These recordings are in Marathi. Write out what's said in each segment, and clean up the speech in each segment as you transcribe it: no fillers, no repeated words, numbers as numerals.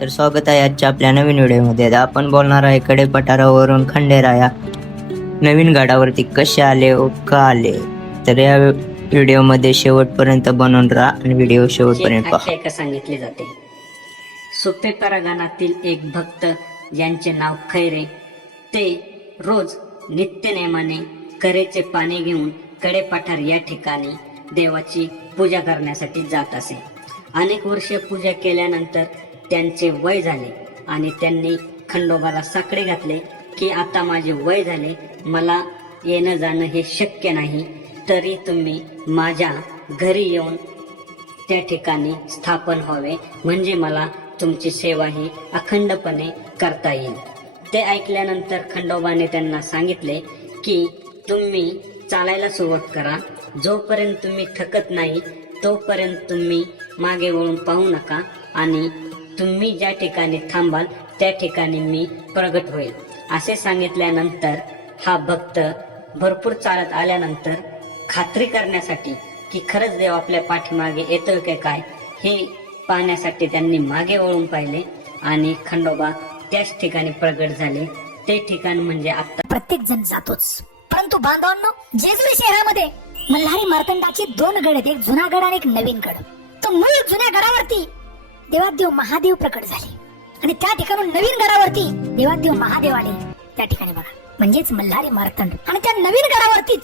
तर स्वागत आहे आजच्या आपल्या नवीन व्हिडिओमध्ये. आता आपण बोलणार आहे कडेपठारावरून खंडेराया नवीन गडावरती कसे आले व का आले. तर या व्हिडिओमध्ये शेवटपर्यंत बनवून राहा आणि व्हिडिओ शेवटपर्यंत पहा. आख्यायिका सांगितली जाते. सोपे परागणातील एक भक्त ज्यांचे नाव खैरे, ते रोज नित्यनेमाने करेचे पाणी घेऊन कडेपठार या ठिकाणी देवाची पूजा करण्यासाठी जात असे. अनेक वर्षे पूजा केल्यानंतर त्यांचे वय झाले आणि त्यांनी खंडोबाला साकडे घातले की आता माझे वय झाले, मला येणं जाणं हे शक्य नाही, तरी तुम्ही माझ्या घरी येऊन त्या ठिकाणी स्थापन व्हावे, म्हणजे मला तुमची सेवा ही अखंडपणे करता येईल. ते ऐकल्यानंतर खंडोबाने त्यांना सांगितले की तुम्ही चालायला सुरुवात करा, जोपर्यंत तुम्ही थकत नाही तोपर्यंत तुम्ही मागे वळून पाहू नका आणि तुम्ही ज्या ठिकाणी थांबाल त्या ठिकाणी मी प्रगट होईल. असे सांगितल्यानंतर हा भक्त भरपूर चालत आल्यानंतर खात्री करण्यासाठी की खरंच देव आपल्या पाठीमागे येतोय की काय हे पाहण्यासाठी त्यांनी मागे वळून पाहिले आणि खंडोबा त्याच ठिकाणी प्रगट झाले. ते ठिकाण म्हणजे आता प्रत्येक जण जातोच, परंतु बांधवांनो, जेजुरी शहरामध्ये मल्हारी मार्तंडाचे दोन गड आहेत, एक जुना गड आणि एक नवीन गड. तो मूळ जुन्या गडावरती देवादेव महादेव प्रकट झाले आणि त्या ठिकाणून नवीन गडावरती देवादेव महादेव आले. त्या ठिकाणी बघा, म्हणजेच मल्हारी मार्तंड. आणि त्या नवीन गडावरतीच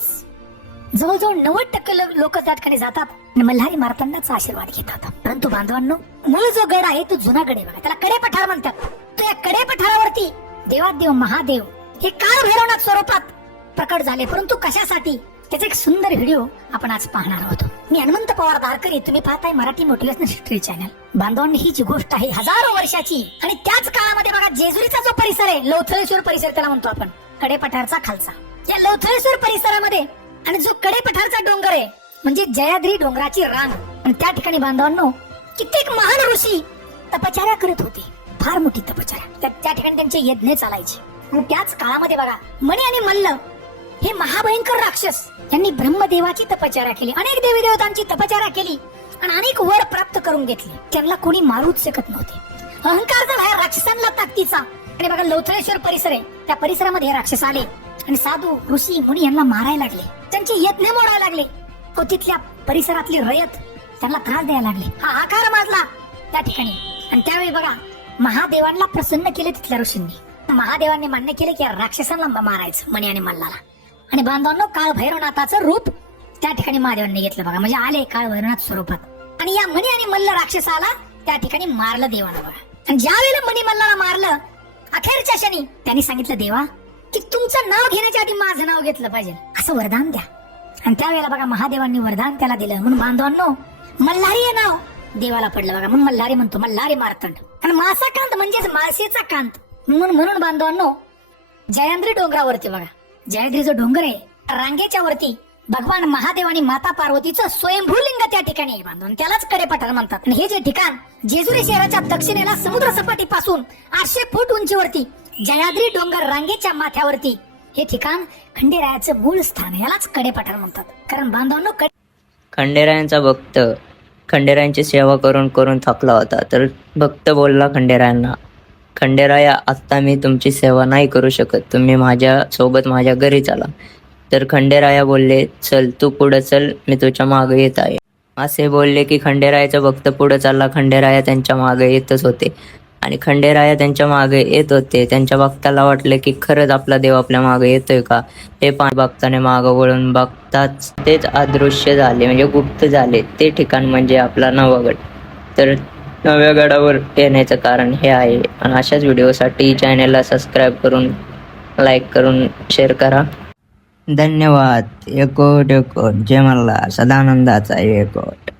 जवळजवळ 90% लोक त्या ठिकाणी जातात आणि मल्हारी मार्तंडाचा आशीर्वाद घेतात. परंतु बांधवांनो, मूळ जो गड आहे तो जुना गड आहे बघा, त्याला कडेपठार म्हणतात. तर या कडेपठारावरती देवादेव महादेव हे काळ भैरवनाथ स्वरूपात प्रकट झाले. परंतु कशासाठी, त्याचा एक सुंदर व्हिडिओ आपण आज पाहणार आहोत. मी हनुमंत पवार दारकरी, तुम्ही पाहताय मराठी मोटिवेशनल हिस्ट्री चॅनल. बांधवांनी ही जी गोष्ट आहे हजारो वर्षाची आणि त्याच काळामध्ये बघा जेजुरीचा जो परिसर आहे, लवथळेश्वर परिसर त्याला म्हणतो आपण, कडेपठारचा खालचा, या लवथळेश्वर परिसरामध्ये आणि जो कडेपठारचा डोंगर आहे म्हणजे जयाद्री डोंगराची रांग, आणि त्या ठिकाणी बांधवांनो कित्येक महान ऋषी तपश्चर्या करत होते, फार मोठी तपश्चर्या. त्या ठिकाणी त्यांचे यज्ञ चालायचे. आणि त्याच काळामध्ये बघा मणी आणि मल्ल हे महाभयंकर राक्षस यांनी ब्रह्मदेवाची तपश्चर्या केली, अनेक देवी देवतांची तपश्चर्या केली आणि अनेक वर प्राप्त करून घेतले. त्यांना कोणी मारूच शकत नव्हते. अहंकार झाला या राक्षसांना ताकदीचा. आणि बघा लवथळेश्वर परिसर आहे, त्या परिसरामध्ये हे राक्षस आले आणि साधू ऋषी मुनी यांना मारायला लागले, त्यांचे यज्ञ मोडायला लागले. तो तिथल्या परिसरातली रयत त्यांना त्रास द्यायला लागले. हा आकार माजला त्या ठिकाणी. आणि त्यावेळी बघा महादेवांना प्रसन्न केले तिथल्या ऋषींनी. महादेवांनी मान्य केले की या राक्षसांना मारायचं मणी आणि मल्लाला. आणि बांधवांनो, काळ भैरवनाथाचं रूप त्या ठिकाणी महादेवांनी घेतलं बघा, म्हणजे आले काळ भैरवनाथ स्वरूपात. आणि या मणी आणि मल्ल राक्षसाला त्या ठिकाणी मारलं देवानं बघा. आणि ज्या वेळेला मणी मल्लाला मारलं अखेरच्या क्षणी त्यांनी सांगितलं, देवा की तुमचं नाव घेण्याच्या आधी माझं नाव घेतलं पाहिजे, असं वरदान द्या. आणि त्यावेळेला बघा महादेवांनी वरदान त्याला दिलं. म्हणून बांधवांनो, मल्हारी हे नाव देवाला पडलं बघा, म्हणून मल्हारी म्हणतो, मल्हारी मार्तंड. आणि मासा कांत म्हणजेच माळशेचा कांत. म्हणून बांधवांनो, जयाद्री डोंगरावरती बघा, जयाद्री जो डोंगर आहे रांगेच्या वरती भगवान महादेव आणि माता पार्वतीचं स्वयंभूलिंग त्या ठिकाणी आहे बांधवांनो, त्यालाच कडेपठार म्हणतात. आणि हे जे ठिकाण जेजुरी शहराच्या दक्षिणेला समुद्र सपाटीपासून 800 फूट उंचीवरती जयाद्री डोंगर रांगेच्या माथ्यावरती हे ठिकाण खंडेरायाचं मूळ स्थान आहे, यालाच कडेपठार म्हणतात. कारण बांधवांनो, खंडेरायांचा भक्त खंडेरायांची सेवा करून करून थकला होता. तर भक्त बोलला खंडेरायांना, खंडेराया आता मी तुमची सेवा नाही करू शकत, तुम्ही माझ्या सोबत माझ्या घरी चला. तर खंडेराया बोलले, चल तू पुढे चल, मी तुझ्या मागे येत आहे. असे बोलले की खंडेरायाचा भक्त पुढे चालला. खंडेराया त्यांच्या मागे येतच होते आणि खंडेराया त्यांच्या मागे येत होते. त्यांच्या भक्ताला वाटले की खरंच आपला देव आपल्या मागे येतोय का. ते भक्ताने मागे वळून बघताच तेच अदृश्य झाले, म्हणजे गुप्त झाले. ते ठिकाण म्हणजे आपला नवा गड. तर नव्या गडावर येण्याचं कारण हे आहे. आणि अशाच व्हिडिओसाठी चॅनलला सबस्क्राईब करून, लाईक करून, शेअर करा. धन्यवाद. एकोट एकोट जय मल्हार, सदानंदाचा एकोट.